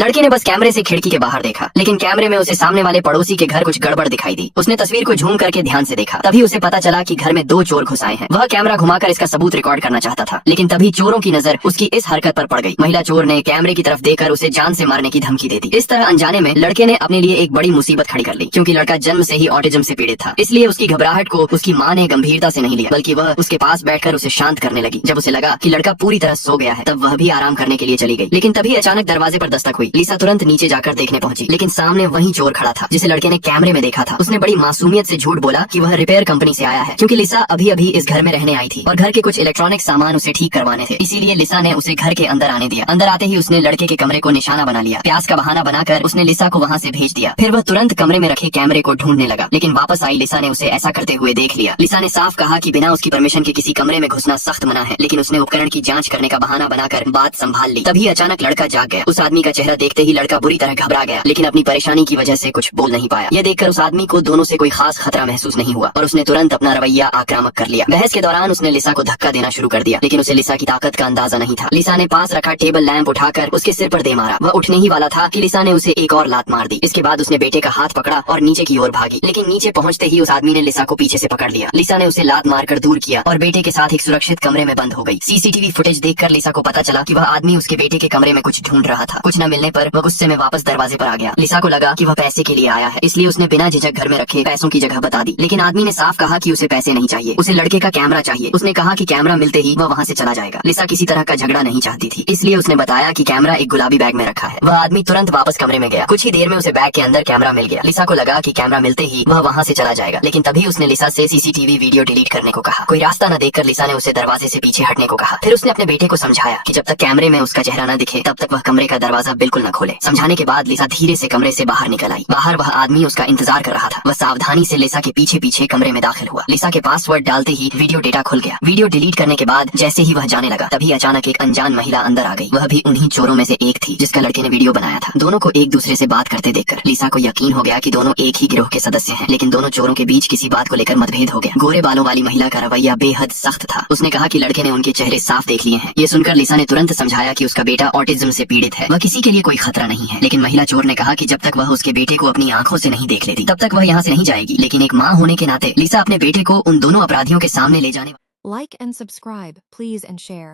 लड़के ने बस कैमरे से खिड़की के बाहर देखा, लेकिन कैमरे में उसे सामने वाले पड़ोसी के घर कुछ गड़बड़ दिखाई दी। उसने तस्वीर को झूम करके ध्यान से देखा, तभी उसे पता चला कि घर में 2 चोर घुस आए हैं। वह कैमरा घुमाकर इसका सबूत रिकॉर्ड करना चाहता था, लेकिन तभी चोरों की नजर उसकी इस हरकत पर पड़ गई। महिला चोर ने कैमरे की तरफ देखकर उसे जान से मारने की धमकी दे दी। इस तरह अनजाने में लड़के ने अपने लिए एक बड़ी मुसीबत खड़ी कर ली, क्योंकि लड़का जन्म से ही ऑटिज्म से पीड़ित था। इसलिए उसकी घबराहट को उसकी माँ ने गंभीरता से नहीं लिया, बल्कि वह उसके पास बैठकर उसे शांत करने लगी। जब उसे लगा कि लड़का पूरी तरह सो गया है, तब वह भी आराम करने के लिए चली गई। लेकिन तभी अचानक दरवाजे पर दस्तक हुई। लिसा तुरंत नीचे जाकर देखने पहुंची, लेकिन सामने वही चोर खड़ा था जिसे लड़के ने कैमरे में देखा था। उसने बड़ी मासूमियत से झूठ बोला कि वह रिपेयर कंपनी से आया है, क्योंकि लिसा अभी अभी इस घर में रहने आई थी और घर के कुछ इलेक्ट्रॉनिक सामान उसे ठीक करवाने थे। इसीलिए लिसा ने उसे घर के अंदर आने दिया। अंदर आते ही उसने लड़के के कमरे को निशाना बना लिया। प्यास का बहाना बनाकर उसने लिसा को वहाँ से भेज दिया। फिर वह तुरंत कमरे में रखे कैमरे को ढूंढने लगा, लेकिन वापस आई लिसा ने उसे ऐसा करते हुए देख लिया। लिसा ने साफ कहा कि बिना उसकी परमिशन के किसी कमरे में घुसना सख्त मना है, लेकिन उसने उपकरण की जांच करने का बहाना बनाकर बात संभाल ली। तभी अचानक लड़का जाग गया। उस आदमी का चेहरा देखते ही लड़का बुरी तरह घबरा गया, लेकिन अपनी परेशानी की वजह से कुछ बोल नहीं पाया। यह देखकर उस आदमी को दोनों से कोई खास खतरा महसूस नहीं हुआ और उसने तुरंत अपना रवैया आक्रामक कर लिया। बहस के दौरान उसने लिसा को धक्का देना शुरू कर दिया, लेकिन उसे लिसा की ताकत का अंदाजा नहीं था। लिसा ने पास रखा टेबल लैंप उठाकर उसके सिर पर दे मारा। वह उठने ही वाला था कि लिसा ने उसे एक और लात मार दी। इसके बाद उसने बेटे का हाथ पकड़ा और नीचे की ओर भागी, लेकिन नीचे पहुंचते ही उस आदमी ने लिसा को पीछे से पकड़ लिया। लिसा ने उसे लात मारकर दूर किया और बेटे के साथ एक सुरक्षित कमरे में बंद हो गई। सीसीटीवी फुटेज देखकर लिसा को पता चला कि वह आदमी उसके बेटे के कमरे में कुछ ढूंढ रहा था। कुछ न मिलने पर वह गुस्से में वापस दरवाजे पर आ गया। लिसा को लगा कि वह पैसे के लिए आया है, इसलिए उसने बिना झिझक घर में रखे पैसों की जगह बता दी। लेकिन आदमी ने साफ कहा कि उसे पैसे नहीं चाहिए, उसे लड़के का कैमरा चाहिए। उसने कहा कि कैमरा मिलते ही वह वहाँ से चला जाएगा। लिसा किसी तरह का झगड़ा नहीं चाहती थी, इसलिए उसने बताया कि कैमरा एक गुलाबी बैग में रखा है। वह आदमी तुरंत वापस कमरे में गया। कुछ ही देर में उसे बैग के अंदर कैमरा मिल गया। लिसा को लगा कि कैमरा मिलते ही वह वहाँ से चला जाएगा, लेकिन तभी उसने लिसा से सीसीटीवी वीडियो डिलीट करने को कहा। कोई रास्ता न देखकर लिसा ने उसे दरवाजे से पीछे हटने को कहा। फिर उसने अपने बेटे को समझाया कि जब तक कैमरे में उसका चेहरा न दिखे तब तक वह कमरे का दरवाजा बिल्कुल न खोले। समझाने के बाद लिसा धीरे से कमरे से बाहर निकल आई। बाहर वह आदमी उसका इंतजार कर रहा था। वह सावधानी से लिसा के पीछे पीछे कमरे में दाखिल हुआ। लिसा के पासवर्ड डालते ही वीडियो डेटा खुल गया। वीडियो डिलीट करने के बाद जैसे ही वह जाने लगा, तभी अचानक एक अनजान महिला अंदर आ गई। वह भी उन्हीं चोरों में से एक थी जिसका लड़के ने वीडियो बनाया था। दोनों को एक दूसरे से बात करते देखकर लिसा को यकीन हो गया कि दोनों एक ही गिरोह के सदस्य हैं, लेकिन दोनों चोरों के बीच किसी बात को लेकर मतभेद हो गया। गोरे बालों वाली महिला का रवैया बेहद सख्त था। उसने कहा कि लड़के ने उनके चेहरे साफ देख लिए हैं। ये सुनकर लिसा ने तुरंत समझाया कि उसका बेटा ऑटिज्म से पीड़ित है, वह किसी के लिए कोई खतरा नहीं है। लेकिन महिला चोर ने कहा कि जब तक वह उसके बेटे को अपनी आंखों से नहीं देख लेती तब तक वह यहाँ से नहीं जाएगी। लेकिन एक माँ होने के नाते लिसा अपने बेटे को उन दोनों अपराधियों के सामने ले जाने Like and subscribe, please, and share.